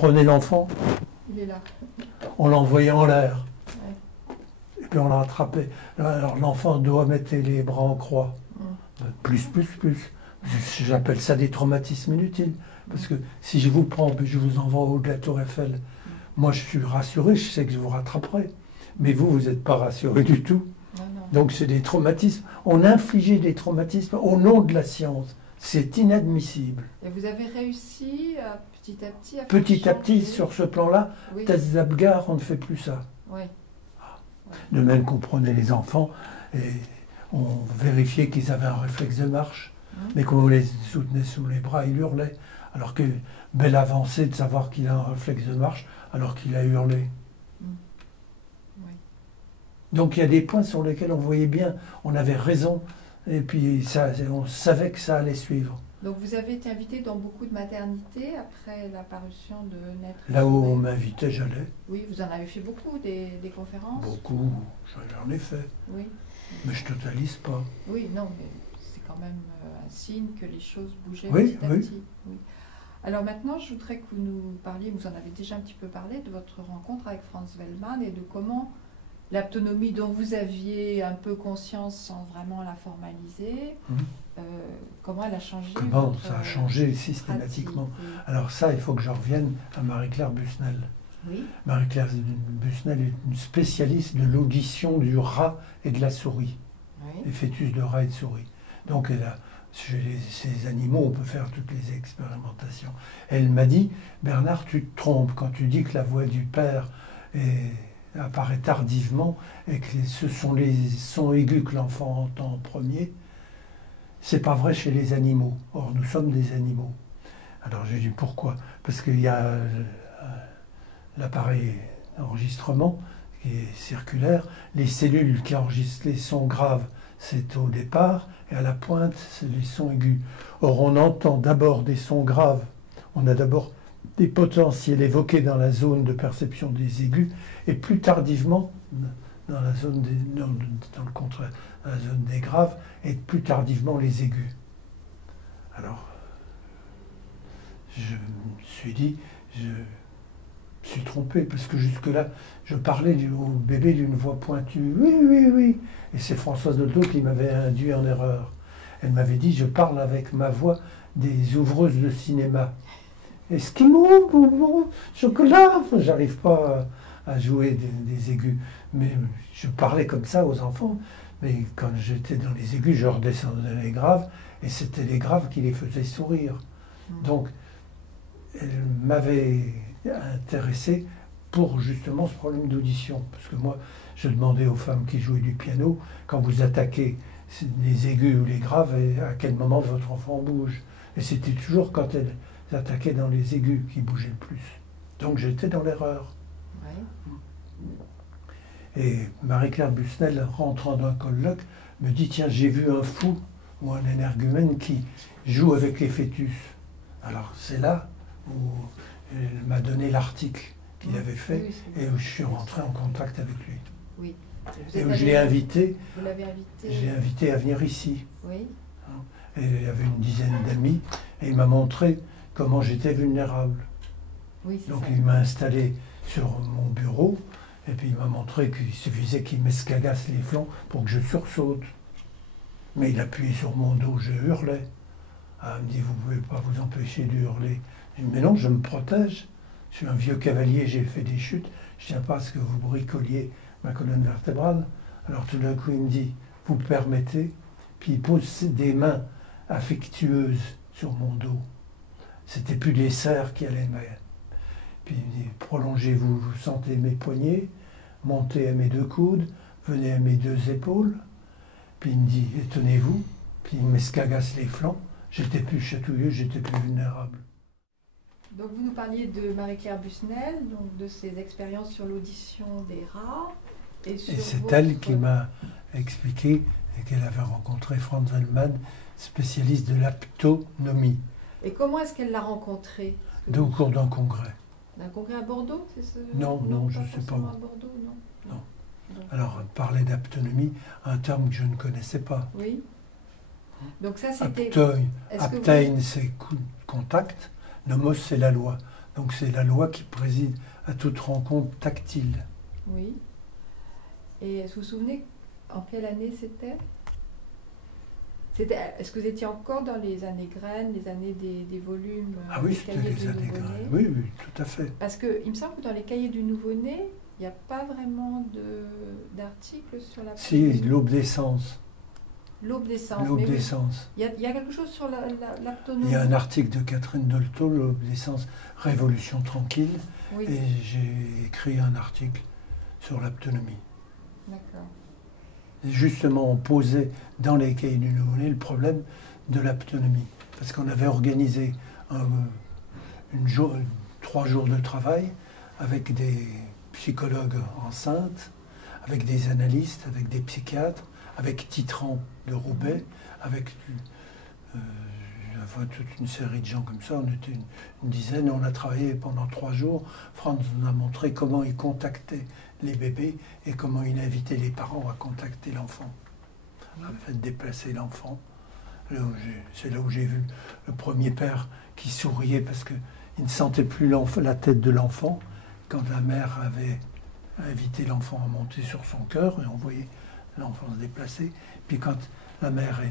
Prenez l'enfant, Il est là. on l'envoyait en l'air. Ouais. Et puis on l'a attrapé. Alors l'enfant doit mettre les bras en croix. Plus. J'appelle ça des traumatismes inutiles. Parce que si je vous prends et je vous envoie au haut de la tour Eiffel, moi je suis rassuré, je sais que je vous rattraperai. Mais vous n'êtes pas rassuré du tout. Non, non. Donc c'est des traumatismes. On infligeait des traumatismes au nom de la science. C'est inadmissible. Et vous avez réussi petit à petit à faire Petit à petit, changer. sur ce plan-là, Oui. test d'Apgar, on ne fait plus ça. Oui. De même qu'on prenait les enfants et on vérifiait qu'ils avaient un réflexe de marche. Mais quand on les soutenait sous les bras, il hurlait. Alors que belle avancée de savoir qu'il a un réflexe de marche alors qu'il a hurlé. Oui. Donc il y a des points sur lesquels on voyait bien, on avait raison, et puis ça, on savait que ça allait suivre. Donc vous avez été invité dans beaucoup de maternités après la parution de Naître. Là où on m'invitait, j'allais. Oui, vous en avez fait beaucoup, des conférences. Beaucoup, j'en ai fait. Oui. Mais je totalise pas. Oui, non, mais c'est quand même un signe que les choses bougeaient Oui, petit à oui. petit. Oui. Alors maintenant, je voudrais que vous nous parliez, vous en avez déjà un petit peu parlé, de votre rencontre avec Franz Wellmann et de comment l'autonomie dont vous aviez un peu conscience sans vraiment la formaliser, comment elle a changé. Comment votre ça a changé systématiquement. pratique, oui. Alors ça, il faut que je revienne à Marie-Claire Busnel. Oui. Marie-Claire Busnel est une spécialiste de l'audition du rat et de la souris, Oui. les fœtus de rat et de souris. Donc elle a, chez ces animaux, on peut faire toutes les expérimentations. Elle m'a dit, Bernard, tu te trompes quand tu dis que la voix du père apparaît tardivement et que ce sont les sons aigus que l'enfant entend en premier. C'est pas vrai chez les animaux. Or, nous sommes des animaux. Alors j'ai dit pourquoi? Parce qu'il y a l'appareil d'enregistrement qui est circulaire, les cellules qui enregistrent les sons graves, c'est au départ, et à la pointe, c'est les sons aigus. Or, on entend d'abord des sons graves, on a d'abord des potentiels évoqués dans la zone de perception des aigus, et plus tardivement, dans la zone dans le contraire, dans la zone des graves, et plus tardivement les aigus. Alors, je me suis dit, je suis trompé, parce que jusque-là, je parlais au bébé d'une voix pointue. Oui, oui, oui. Et c'est Françoise Dolto qui m'avait induit en erreur. Elle m'avait dit, je parle avec ma voix des ouvreuses de cinéma. Esquimaux, bonbon, chocolat. Enfin, j'arrive pas à jouer des aigus. Mais je parlais comme ça aux enfants. Mais quand j'étais dans les aigus, je redescendais dans les graves. Et c'était les graves qui les faisaient sourire. Donc, elle m'avait intéressé pour justement ce problème d'audition. Parce que moi, je demandais aux femmes qui jouaient du piano, quand vous attaquez les aigus ou les graves, et à quel moment votre enfant bouge. Et c'était toujours quand elles attaquaient dans les aigus qui bougeaient le plus. Donc j'étais dans l'erreur. Oui. Et Marie-Claire Busnel, rentrant d'un colloque, me dit, tiens, j'ai vu un fou ou un énergumène qui joue avec les fœtus. Alors c'est là où elle m'a donné l'article qu'il avait fait, Oui, et où je suis rentré en contact avec lui. Oui. Et où je l'ai invité, Vous l'avez invité. je l'ai invité à venir ici. Oui. Et il y avait une dizaine d'amis, et il m'a montré comment j'étais vulnérable. Oui, c'est Donc ça. il m'a installé sur mon bureau, et puis il m'a montré qu'il suffisait qu'il m'escagasse les flancs pour que je sursaute. Mais il appuyait sur mon dos, je hurlais. Ah, il me dit, vous ne pouvez pas vous empêcher de hurler. Je dis, mais non, je me protège. Je suis un vieux cavalier, j'ai fait des chutes. Je ne tiens pas à ce que vous bricoliez ma colonne vertébrale. Alors tout d'un coup, il me dit, vous permettez? Puis il pose des mains affectueuses sur mon dos. C'était plus les serres qui allaient me... Puis il me dit, prolongez-vous, vous sentez mes poignets, montez à mes deux coudes, venez à mes deux épaules. Puis il me dit, étonnez-vous. Puis il m'escagasse les flancs. J'étais plus chatouilleux, j'étais plus vulnérable. Donc vous nous parliez de Marie-Claire Busnel, donc de ses expériences sur l'audition des rats. Et c'est elle qui m'a expliqué qu'elle avait rencontré Franz Wellmann, spécialiste de l'aptonomie. Et comment est-ce qu'elle l'a rencontré? Au cours d'un congrès. D'un congrès à Bordeaux, c'est ce... Non, je ne sais pas. À Bordeaux, non. Non. Alors, parler d'aptonomie, un terme que je ne connaissais pas. Oui. Donc ça, c'était... Aptein, c'est contact, nomos, c'est la loi. Donc c'est la loi qui préside à toute rencontre tactile. Oui. Et vous vous souvenez en quelle année c'était? Est-ce que vous étiez encore dans les années graines, les années des volumes Ah oui, c'était les années graines. Oui, oui, tout à fait. Parce qu'il me semble que dans les cahiers du nouveau-né, il n'y a pas vraiment d'article sur la... Si, l'aube d'essence. L'aube d'essence. L'aube d'essence. Il y a quelque chose sur l'aptonomie. Il y a un article de Catherine Dolto, l'aube d'essence, Révolution tranquille, Oui. et j'ai écrit un article sur l'aptonomie. D'accord. Et justement, on posait dans les cahiers du nouveau-né le problème de l'aptonomie. Parce qu'on avait organisé 3 jours de travail avec des psychologues enceintes, avec des analystes, avec des psychiatres, avec Titran de Roubaix, avec toute une série de gens comme ça. On était une dizaine, on a travaillé pendant 3 jours. Franz nous a montré comment il contactait les bébés et comment il invitait les parents à contacter l'enfant, à faire déplacer l'enfant. C'est là où j'ai vu le premier père qui souriait parce qu'il ne sentait plus la tête de l'enfant quand la mère avait invité l'enfant à monter sur son cœur et on voyait l'enfant se déplacer. Puis quand la mère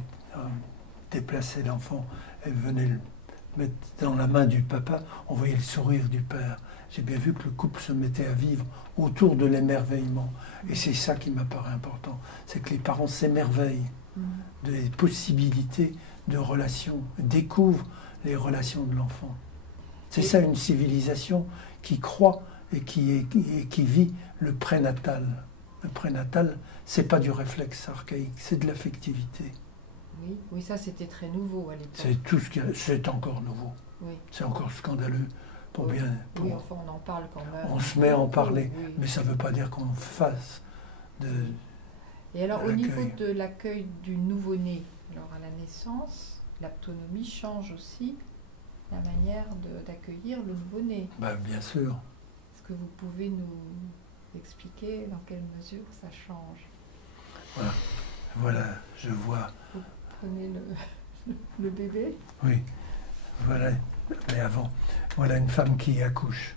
déplaçait l'enfant, elle venait le mettre dans la main du papa, on voyait le sourire du père. J'ai bien vu que le couple se mettait à vivre autour de l'émerveillement. Et c'est ça qui m'apparaît important, c'est que les parents s'émerveillent des possibilités de relations, découvrent les relations de l'enfant. C'est ça une civilisation qui croit et qui vit le prénatal. Le prénatal, c'est pas du réflexe archaïque, c'est de l'affectivité. Oui, ça c'était très nouveau à l'époque. C'est tout ce c'est encore nouveau. Oui. C'est encore scandaleux. Oui, enfin, on en parle quand même. On se met à en parler, oui. mais ça ne veut pas dire qu'on fasse de. Et alors, au niveau de l'accueil du nouveau-né, alors à la naissance, l'aptonomie change aussi la manière d'accueillir le nouveau-né. Bien sûr. Est-ce que vous pouvez nous expliquer dans quelle mesure ça change? Voilà, je vois. Vous prenez le bébé? Oui, voilà. Mais avant, voilà une femme qui accouche.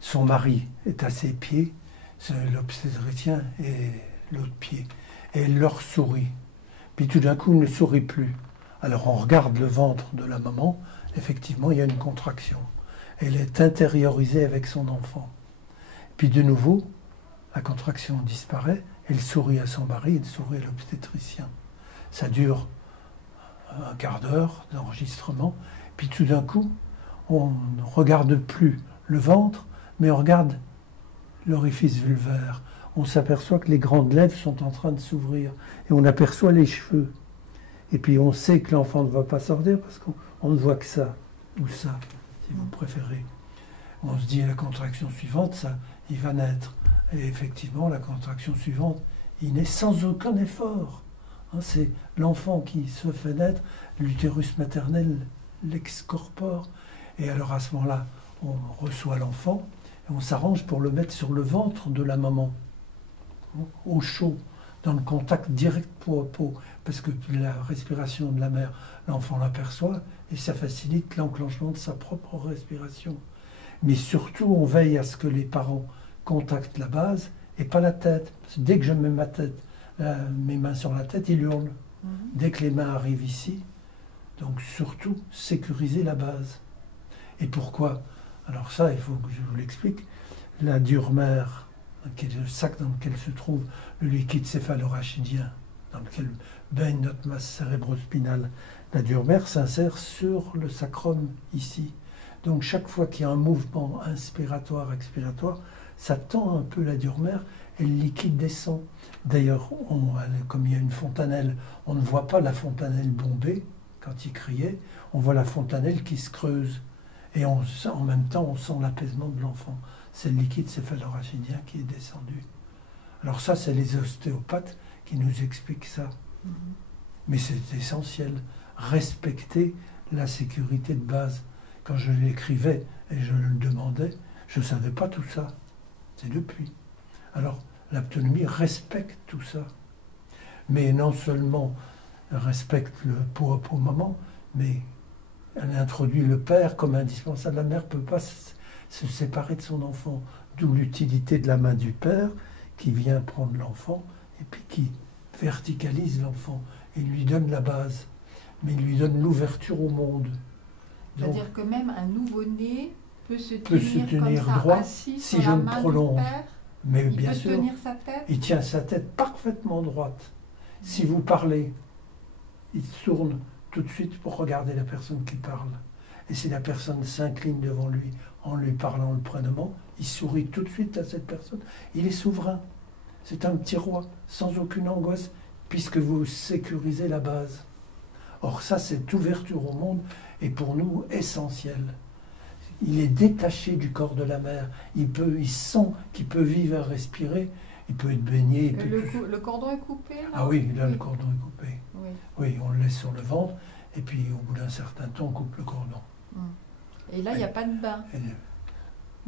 Son mari est à ses pieds, l'obstétricien et l'autre pied. Et elle leur sourit. Puis tout d'un coup, il ne sourit plus. Alors on regarde le ventre de la maman, effectivement, il y a une contraction. Elle est intériorisée avec son enfant. Puis de nouveau, la contraction disparaît, elle sourit à son mari, elle sourit à l'obstétricien. Ça dure un quart d'heure d'enregistrement. Puis tout d'un coup, on ne regarde plus le ventre, mais on regarde l'orifice vulvaire. On s'aperçoit que les grandes lèvres sont en train de s'ouvrir et on aperçoit les cheveux. Et puis on sait que l'enfant ne va pas sortir parce qu'on ne voit que ça, ou ça, si vous préférez. On se dit la contraction suivante, ça, il va naître. Et effectivement, la contraction suivante, il naît sans aucun effort. C'est l'enfant qui se fait naître, l'utérus maternel l'excorpore. Et alors à ce moment-là, on reçoit l'enfant et on s'arrange pour le mettre sur le ventre de la maman, au chaud, dans le contact direct peau à peau, parce que la respiration de la mère, l'enfant l'aperçoit et ça facilite l'enclenchement de sa propre respiration. Mais surtout, on veille à ce que les parents contactent la base et pas la tête. Parce que dès que je mets mes mains sur la tête, il hurle. Dès que les mains arrivent ici, donc surtout sécuriser la base. Et pourquoi? Alors ça, il faut que je vous l'explique. La dure-mère, qui est le sac dans lequel se trouve le liquide céphalorachidien, dans lequel baigne notre masse cérébrospinale, la dure-mère s'insère sur le sacrum ici. Donc chaque fois qu'il y a un mouvement inspiratoire-expiratoire, ça tend un peu la dure-mère et le liquide descend. D'ailleurs, comme il y a une fontanelle, on ne voit pas la fontanelle bomber quand il criait, on voit la fontanelle qui se creuse. Et en même temps, on sent l'apaisement de l'enfant. C'est le liquide céphalorachidien qui est descendu. Alors ça, c'est les ostéopathes qui nous expliquent ça. Mais c'est essentiel. Respecter la sécurité de base. Quand je l'écrivais et je le demandais, je ne savais pas tout ça. C'est depuis. Alors, l'aptonomie respecte tout ça. Mais non seulement respecte le peau à peau maman, mais elle introduit le père comme indispensable. La mère ne peut pas se séparer de son enfant. D'où l'utilité de la main du père qui vient prendre l'enfant et puis qui verticalise l'enfant et lui donne la base, mais il lui donne l'ouverture au monde. C'est-à-dire que même un nouveau-né peut se tenir comme ça, droit assis si sur je la me main prolonge. du père. Mais Il bien peut sûr, tenir sa tête. il tient sa tête parfaitement droite. Si vous parlez, il se tourne tout de suite pour regarder la personne qui parle. Et si la personne s'incline devant lui en lui parlant le prénommant, il sourit tout de suite à cette personne. Il est souverain. C'est un petit roi, sans aucune angoisse, puisque vous sécurisez la base. Or ça, cette ouverture au monde est pour nous essentielle. Il est détaché du corps de la mère. Il sent qu'il peut vivre et respirer. Il peut être baigné. Le cordon est coupé là? Ah oui, là, le cordon est coupé. Oui. Oui, on le laisse sur le ventre, et puis au bout d'un certain temps, on coupe le cordon. Et là, il n'y a pas de bain.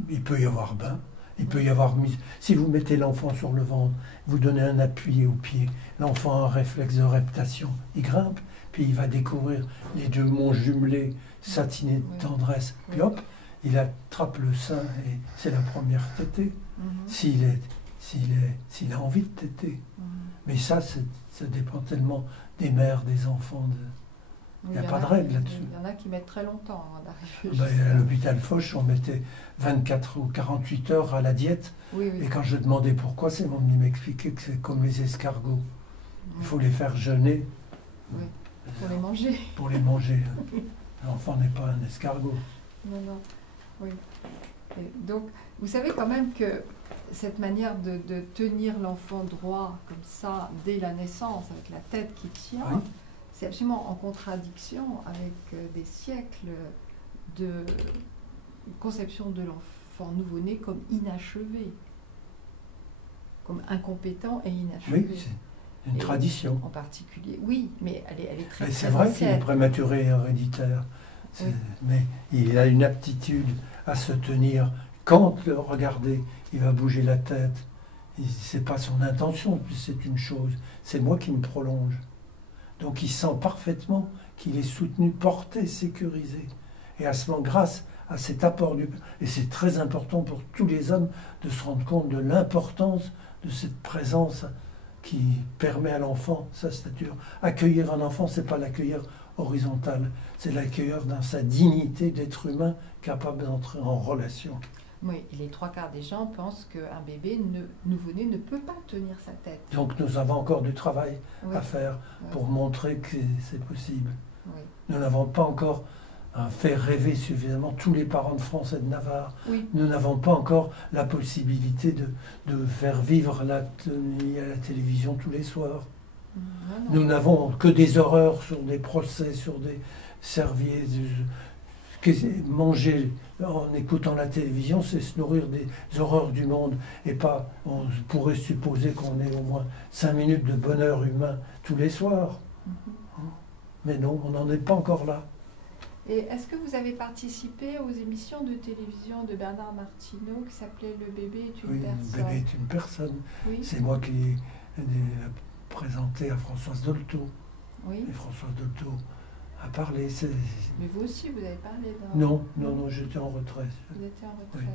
Il peut y avoir bain. Il peut y avoir mise. Si vous mettez l'enfant sur le ventre, vous donnez un appui au pied, l'enfant a un réflexe de reptation. Il grimpe, puis il va découvrir les deux monts jumelés, satinés de tendresse. Puis hop, il attrape le sein et c'est la première tétée. S'il a envie de téter. Mais ça dépend tellement des mères, des enfants. Il n'y a pas de règle là-dessus. Il y en a qui mettent très longtemps avant d'arriver. À l'hôpital Foch, on mettait 24 ou 48 heures à la diète. Et quand je demandais pourquoi, c'est mon ami m'expliquait que c'est comme les escargots. Il faut les faire jeûner. Pour les manger. Pour les manger. L'enfant n'est pas un escargot. Non. Oui. Et donc, vous savez quand même que cette manière de tenir l'enfant droit comme ça, dès la naissance, avec la tête qui tient, c'est absolument en contradiction avec des siècles de conception de l'enfant nouveau-né comme inachevé, comme incompétent et inachevé. Oui, c'est une tradition. En particulier, oui, mais elle est très, mais c'est très vrai ancienne. qu'il est prématuré et héréditaire. Mais il a une aptitude à se tenir. Quand, regardez, il va bouger la tête, c'est pas son intention, c'est une chose. C'est moi qui me prolonge. Donc il sent parfaitement qu'il est soutenu, porté, sécurisé. Et à ce moment, grâce à cet apport du... Et c'est très important pour tous les hommes de se rendre compte de l'importance de cette présence qui permet à l'enfant sa stature. Accueillir un enfant, c'est pas l'accueillir horizontal, c'est l'accueillir dans sa dignité d'être humain capable d'entrer en relation. Oui, et les trois quarts des gens pensent qu'un bébé nouveau-né ne peut pas tenir sa tête. Donc nous avons encore du travail à faire pour montrer que c'est possible. Oui. Nous n'avons pas encore fait rêver suffisamment tous les parents de France et de Navarre. Oui. Nous n'avons pas encore la possibilité de faire vivre l'anatomie à la télévision tous les soirs. Non. Nous n'avons que des horreurs sur des procès, sur des serviettes. Manger en écoutant la télévision, c'est se nourrir des horreurs du monde. Et pas, on pourrait supposer qu'on ait au moins 5 minutes de bonheur humain tous les soirs. Mais non, on n'en est pas encore là. Et est-ce que vous avez participé aux émissions de télévision de Bernard Martineau qui s'appelait Le bébé est une personne? Le bébé est une personne. Oui. C'est moi qui ai présenté à Françoise Dolto. Oui. Et Françoise Dolto a parlé. Mais vous aussi, vous avez parlé Non, j'étais en retrait. Vous étiez en retrait.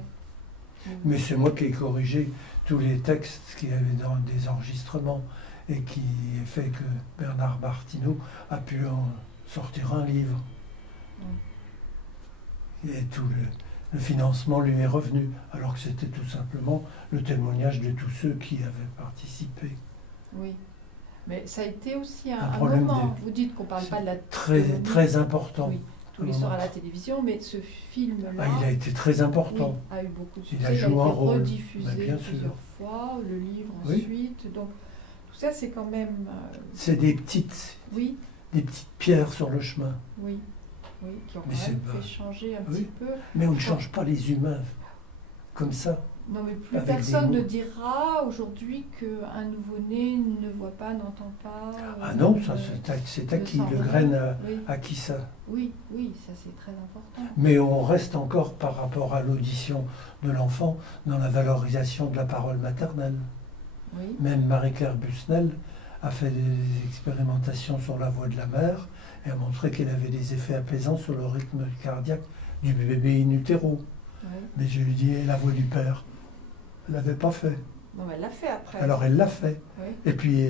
Oui. Mais c'est moi qui ai corrigé tous les textes qu'il y avait dans des enregistrements et qui a fait que Bernard Martineau a pu en sortir un livre. Et tout le financement lui est revenu, alors que c'était tout simplement le témoignage de tous ceux qui avaient participé. Oui, mais ça a été aussi un problème moment. Vous dites qu'on ne parle pas de la très important. Oui, tous les soirs à la télévision, mais ce film-là... il a été très important. Oui, a eu beaucoup de succès. Il a joué un rôle. Rediffusé plusieurs fois, le livre ensuite. Donc tout ça, c'est quand même... C'est des petites pierres sur le chemin. Oui, qui ont quand même fait changer un petit peu. Mais on ne change pas les humains comme ça. Non, mais plus personne ne dira aujourd'hui qu'un nouveau-né ne voit pas, n'entend pas. Ah non, ça c'est acquis. Le graine à qui ça? Oui, ça c'est très important. Mais on reste encore par rapport à l'audition de l'enfant dans la valorisation de la parole maternelle. Oui. Même Marie-Claire Busnel a fait des expérimentations sur la voix de la mère et a montré qu'elle avait des effets apaisants sur le rythme cardiaque du bébé in utero. Oui. Mais je lui dis, et la voix du père? Elle l'avait pas fait. Non, mais elle l'a fait après. Alors elle l'a fait. Oui. Et puis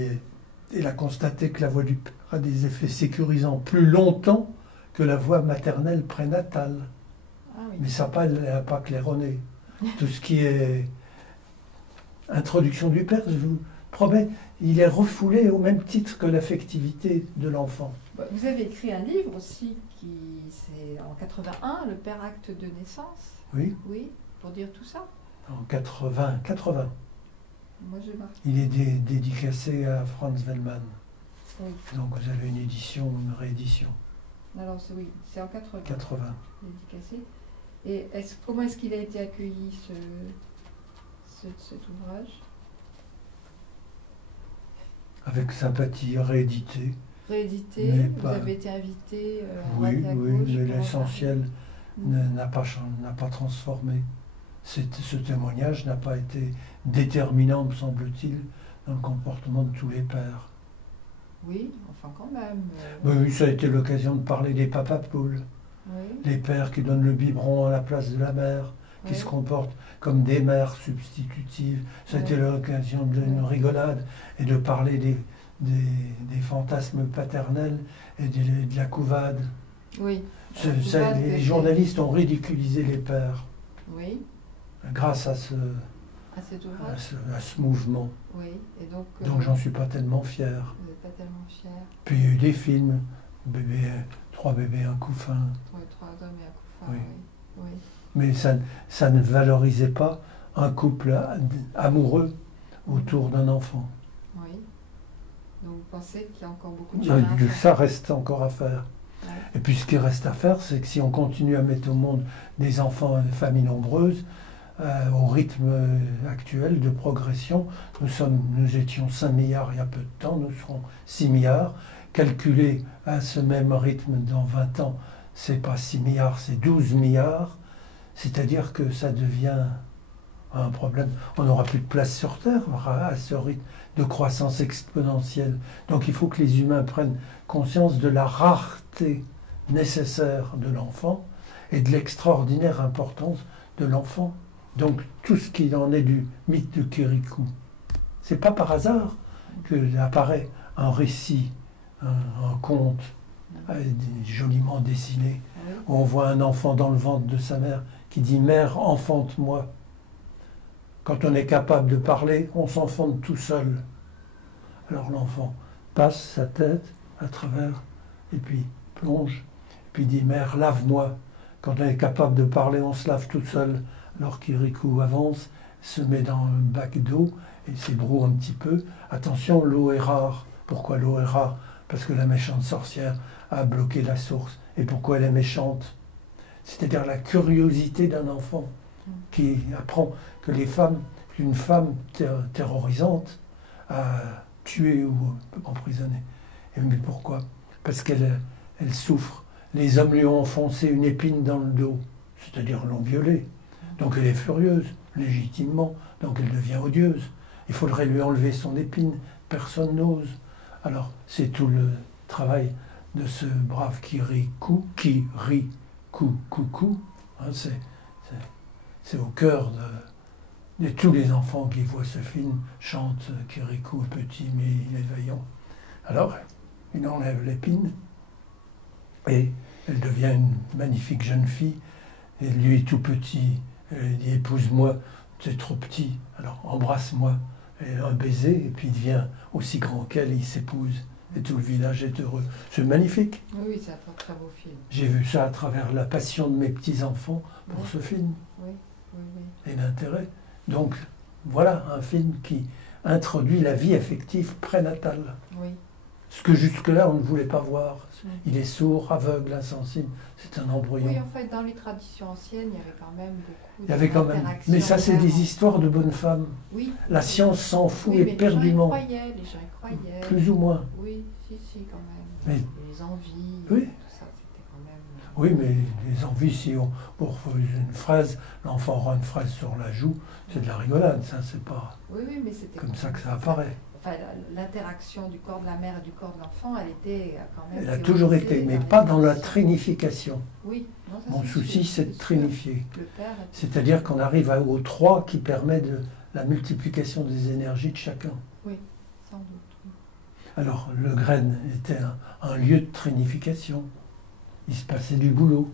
elle a constaté que la voix du père a des effets sécurisants plus longtemps que la voix maternelle prénatale. Ah oui. Mais ça n'a pas claironné. Tout ce qui est introduction du père, je vous promets, il est refoulé au même titre que l'affectivité de l'enfant. Vous avez écrit un livre aussi, c'est en 81, Le Père Acte de naissance. Oui, Oui, pour dire tout ça. en 80. Moi, j'ai marqué. Il est dédicacé à Franz Wellmann. Oui. Donc vous avez une édition, une réédition. Alors, c'est en 80. 80. Dédicacé. Et comment est-ce qu'il a été accueilli, cet ouvrage? Avec sympathie, réédité. Réédité, Mais vous pas- avez été invité à Oui, droite et à oui, gauche mais pour en l'essentiel parler. n'a pas transformé. Ce témoignage n'a pas été déterminant, me semble-t-il, dans le comportement de tous les pères. Oui, enfin quand même. Oui, ça a été l'occasion de parler des papas poules, Oui, les pères qui donnent le biberon à la place de la mère, qui oui. se comportent comme des mères substitutives. Ça a été l'occasion d'une rigolade et de parler des fantasmes paternels et de la couvade. Oui. Les journalistes ont ridiculisé les pères Oui, grâce à ce cet ouvrage. à ce mouvement. Oui, et donc. Donc j'en suis pas tellement fier. Vous n'êtes pas tellement fier. Puis il y a eu des films, Trois bébés, un couffin. Oui, 3 hommes et un couffin. Oui. Oui. Oui. Mais ça ne valorisait pas un couple amoureux autour d'un enfant. Oui. Donc vous pensez qu'il y a encore beaucoup de chemin à faire. Ça reste encore à faire. Ouais. Et puis ce qui reste à faire, c'est que si on continue à mettre au monde des enfants et des familles nombreuses, au rythme actuel de progression, nous étions 5 milliards il y a peu de temps, nous serons 6 milliards. Calculé à ce même rythme dans 20 ans, c'est pas 6 milliards, c'est 12 milliards. C'est-à-dire que ça devient un problème. On n'aura plus de place sur Terre à ce rythme de croissance exponentielle. Donc il faut que les humains prennent conscience de la rareté nécessaire de l'enfant et de l'extraordinaire importance de l'enfant. Donc tout ce qui en est du mythe de Kirikou. C'est pas par hasard que apparaît un récit, un conte joliment dessiné, Oui. où on voit un enfant dans le ventre de sa mère qui dit « Mère, enfante-moi ». Quand on est capable de parler, on s'enfante tout seul. Alors l'enfant passe sa tête à travers, et puis plonge, et puis dit « Mère, lave-moi ». Quand on est capable de parler, on se lave tout seul. Alors Kirikou avance, se met dans un bac d'eau, et s'ébroue un petit peu. Attention, l'eau est rare. Pourquoi l'eau est rare? Parce que la méchante sorcière a bloqué la source. Et pourquoi elle est méchante? C'est-à-dire la curiosité d'un enfant qui apprend que qu'une femme terrorisante a tué ou emprisonné. Et mais pourquoi? Parce qu'elle souffre. Les hommes lui ont enfoncé une épine dans le dos, c'est-à-dire l'ont violée. Donc elle est furieuse, légitimement, donc elle devient odieuse. Il faudrait lui enlever son épine, personne n'ose. Alors c'est tout le travail de ce brave Kirikou, hein, c'est au cœur de tous les enfants qui voient ce film, chantent Kirikou est petit mais il est vaillant. Alors il enlève l'épine et elle devient une magnifique jeune fille, et lui tout petit, elle dit épouse-moi, c'est trop petit, alors embrasse-moi, et un baiser, et puis il devient aussi grand qu'elle, il s'épouse, et tout le village est heureux. C'est magnifique. Oui, c'est un très beau film. J'ai vu ça à travers la passion de mes petits-enfants pour ce film, Oui, oui, oui. et l'intérêt. Donc voilà un film qui introduit la vie affective prénatale. Oui. Ce que jusque-là on ne voulait pas voir. Mm. Il est sourd, aveugle, insensible, c'est un embryon. Oui, en fait, dans les traditions anciennes, il y avait quand même beaucoup Il y avait quand même. d'interactions Mais ça, c'est vraiment. des histoires de bonnes femmes. Oui. La science s'en fout Oui, mais éperdument. les gens y croyaient. Plus ou moins. Oui, si, quand même. Mais- Les envies, Oui. tout ça, c'était quand même. Oui, mais les envies, si on pour une fraise, l'enfant aura une fraise sur la joue, c'est de la rigolade, ça, c'est pas Oui, mais c'était comme quand ça même que ça apparaît. enfin, l'interaction du corps de la mère et du corps de l'enfant, elle était quand même... Elle a toujours été, mais pas dans la trinification. Oui. Non, ça, Mon souci, c'est de trinifier. Le père était... C'est-à-dire qu'on arrive au 3 qui permet de la multiplication des énergies de chacun. Oui, sans doute. Oui. Alors, le graine était un lieu de trinification. Il se passait du boulot.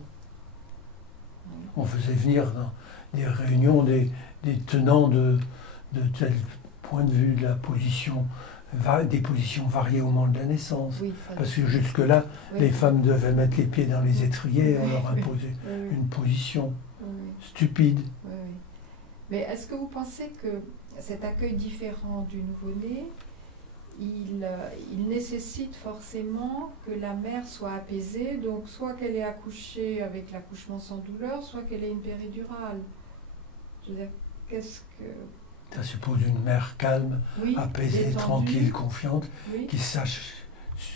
Oui. On faisait venir dans des réunions des tenants de tel point de vue de la position, des positions variées au moment de la naissance. Oui, Parce que jusque-là, oui. les femmes devaient mettre les pieds dans les étriers et on leur imposait Oui. une position Oui. stupide. Oui, oui. Mais est-ce que vous pensez que cet accueil différent du nouveau-né, il nécessite forcément que la mère soit apaisée, donc soit qu'elle ait accouché avec l'accouchement sans douleur, soit qu'elle ait une péridurale? Je veux dire, qu'est-ce que... Ça suppose une mère calme, Oui, apaisée, détendue. tranquille, confiante, Oui, qui sache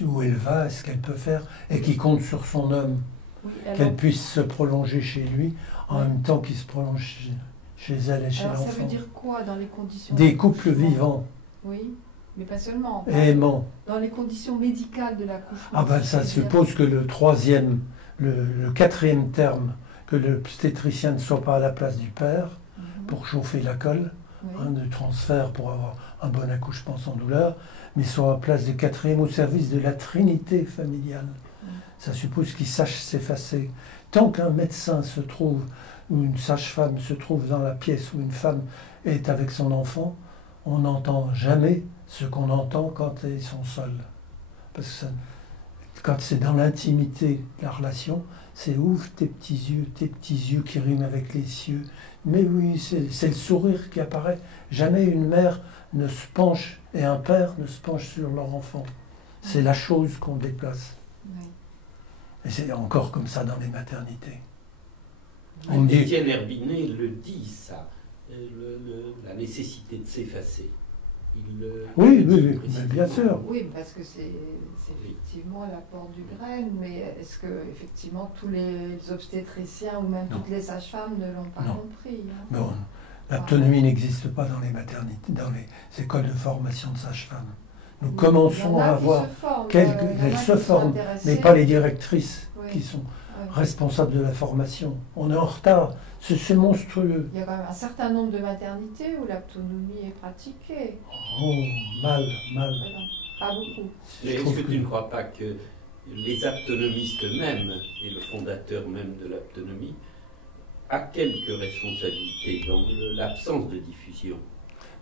où elle va, ce qu'elle peut faire, et qui compte sur son homme, oui. qu'elle Alors, puisse se prolonger chez lui, en Oui. même temps qu'il se prolonge chez elle et chez alors ça l'enfant. veut dire quoi dans les conditions Des couples d'accouchement? vivants Oui, mais pas seulement. et aimants. Dans les conditions médicales de l'accouchement. Ah ben ça c'est-à-dire- suppose que le quatrième terme, que l'obstétricien ne soit pas à la place du père Mhm. pour chauffer la colle, Oui. de transfert pour avoir un bon accouchement sans douleur, mais soit à place de quatrième au service de la trinité familiale. Ça suppose qu'il sache s'effacer. Tant qu'un médecin se trouve, ou une sage-femme se trouve dans la pièce où une femme est avec son enfant, on n'entend jamais ce qu'on entend quand ils sont seuls. Parce que quand c'est dans l'intimité de la relation, c'est ouvre tes petits yeux qui riment avec les cieux. Mais oui, c'est le sourire qui apparaît. Jamais une mère ne se penche et un père ne se penche sur leur enfant. C'est la chose qu'on déplace. Oui. Et c'est encore comme ça dans les maternités. On me dit, Étienne Herbinet le dit, ça, la nécessité de s'effacer. oui, mais bien sûr. Oui, parce que c'est effectivement l'apport du grain, mais est-ce que effectivement tous les obstétriciens ou même Non. toutes les sages-femmes ne l'ont pas Non. compris, hein? Non, l'autonomie n'existe pas dans les maternités, dans les écoles de formation de sages-femmes. Nous Il y commençons en a à qui avoir se forment, quelques... il y en a Elles qui se sont forment, intéressées. mais pas les directrices Oui. qui sont Ouais. responsables de la formation. On est en retard. C'est monstrueux. Il y a quand même un certain nombre de maternités où l'autonomie est pratiquée. Oh, mal. Pas beaucoup. Mais Je est-ce trouve que que- tu ne crois pas que les aptonomistes eux-mêmes, et le fondateur même de l'aptonomie, a quelques responsabilités dans l'absence de diffusion?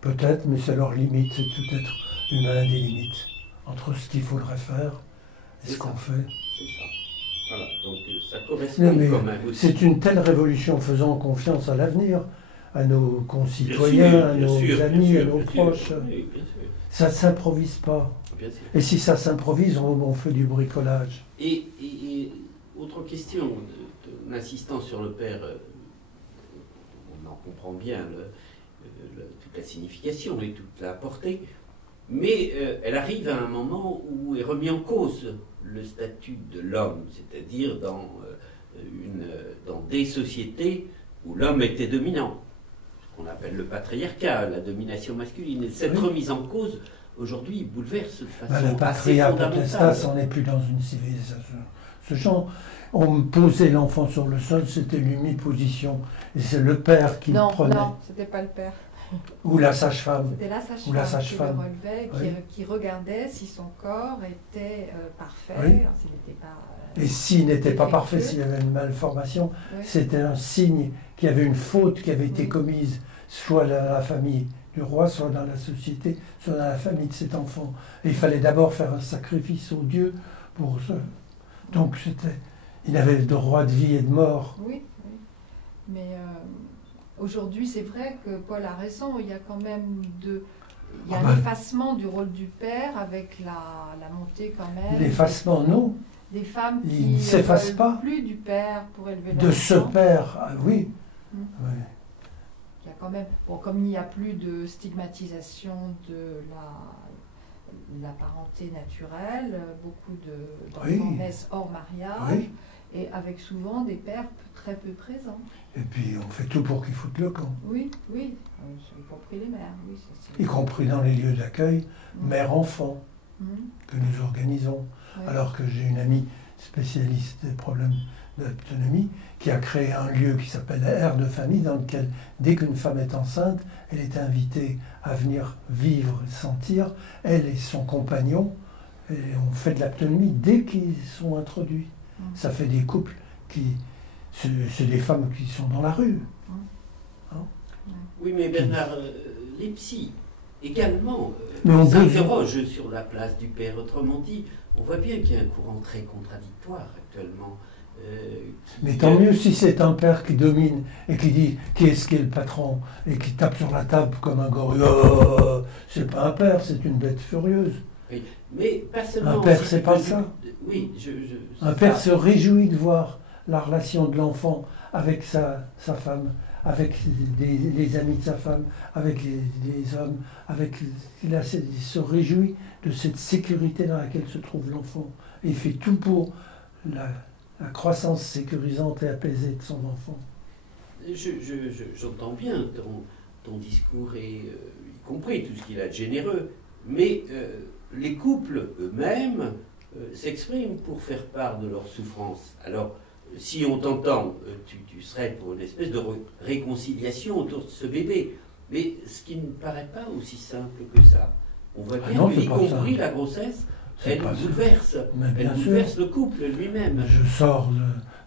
Peut-être, mais c'est leur limite. C'est tout être humain a des limites entre ce qu'il faudrait faire et C'est ce qu'on ça. fait. C'est ça. Voilà, donc ça correspond Non, mais quand même aussi. c'est une telle révolution, faisant confiance à l'avenir, à nos Bien concitoyens, sûr, à bien nos sûr, amis, bien à sûr, nos bien sûr. proches. Oui, bien sûr. Ça ne s'improvise pas. Bien sûr. Et si ça s'improvise, on fait du bricolage. Et autre question, en insistant sur le père, on en comprend bien toute la signification et toute la portée, mais elle arrive à un moment où est remis en cause le statut de l'homme, c'est-à-dire dans des sociétés où l'homme était dominant, ce qu'on appelle le patriarcat, la domination masculine. Et cette Oui. remise en cause, aujourd'hui, bouleverse de façon Ben, le assez patriarcat protestant, fondamentale. on n'est plus dans une civilisation. Ce genre, on me posait l'enfant sur le sol, c'était l'humiposition. Et c'est le père qui Non, le prenait. non, c'était pas le père. Ou la sage-femme. C'était la Ou la sage-femme qui le sage-femme. relevait, Oui. qui regardait si son corps était parfait, Oui. s'il n'était pas... Et s'il n'était pas parfait, Défectueux. s'il y avait une malformation, Oui. c'était un signe qu'il y avait une faute qui avait été Oui. commise, soit dans la famille du roi, soit dans la société, soit dans la famille de cet enfant. Et il fallait d'abord faire un sacrifice au Dieu pour ça. Donc il avait le droit de vie et de mort. Oui, oui. Mais aujourd'hui, c'est vrai que Paul a raison, il y a quand même il y a Ah un ben. effacement du rôle du père avec la montée quand même L'effacement, non. des femmes Il qui ne s'efface veulent pas. plus du père pour élever leur De ce enfant. père, ah oui. Mm. Oui. Il y a quand même, bon, comme il n'y a plus de stigmatisation de la parenté naturelle, beaucoup d'enfants Oui. naissent hors mariage Oui. et avec souvent des pères très peu présents. Et puis on fait tout pour qu'il foute le camp. Oui, oui, y compris les mères, oui. Ça, c'est... Y compris dans les lieux d'accueil, mère-enfant, Mhm. que nous organisons. Ouais. Alors que j'ai une amie spécialiste des problèmes d'autonomie qui a créé un lieu qui s'appelle Air de famille, dans lequel, dès qu'une femme est enceinte, elle est invitée à venir vivre et sentir, elle et son compagnon, et on fait de l'autonomie dès qu'ils sont introduits. Mhm. Ça fait des couples qui... C'est des femmes qui sont dans la rue. Oui, mais Bernard, les psys également Mais on peut- s'interrogent sur la place du père. Autrement dit, on voit bien qu'il y a un courant très contradictoire actuellement. Mais tant mieux si c'est un père qui domine et qui dit qui est-ce qui est le patron et qui tape sur la table comme un gorille. Oh, c'est pas un père, c'est une bête furieuse. Oui, mais pas seulement. Un père, si c'est tu pas peux- ça. Oui, Un père se réjouit de voir la relation de l'enfant avec sa femme, avec les amis de sa femme, avec les hommes, il se réjouit de cette sécurité dans laquelle se trouve l'enfant. Et il fait tout pour la croissance sécurisante et apaisée de son enfant. J'entends bien ton discours, y compris tout ce qu'il a de généreux, mais les couples eux-mêmes s'expriment pour faire part de leur souffrance. Alors, si on t'entend, tu serais pour une espèce de réconciliation autour de ce bébé, mais ce qui ne paraît pas aussi simple que ça. On voit bien non, que, c'est y pas compris ça. la grossesse, C'est elle pas ça. bouleverse. Mais Elle bien sûr. bouleverse le couple lui-même. Je sors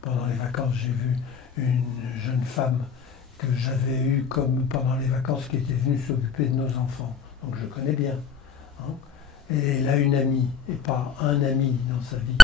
pendant les vacances, j'ai vu une jeune femme que j'avais eue comme pendant les vacances qui était venue s'occuper de nos enfants. Donc je connais bien. Hein. Et elle a une amie, et pas un ami dans sa vie.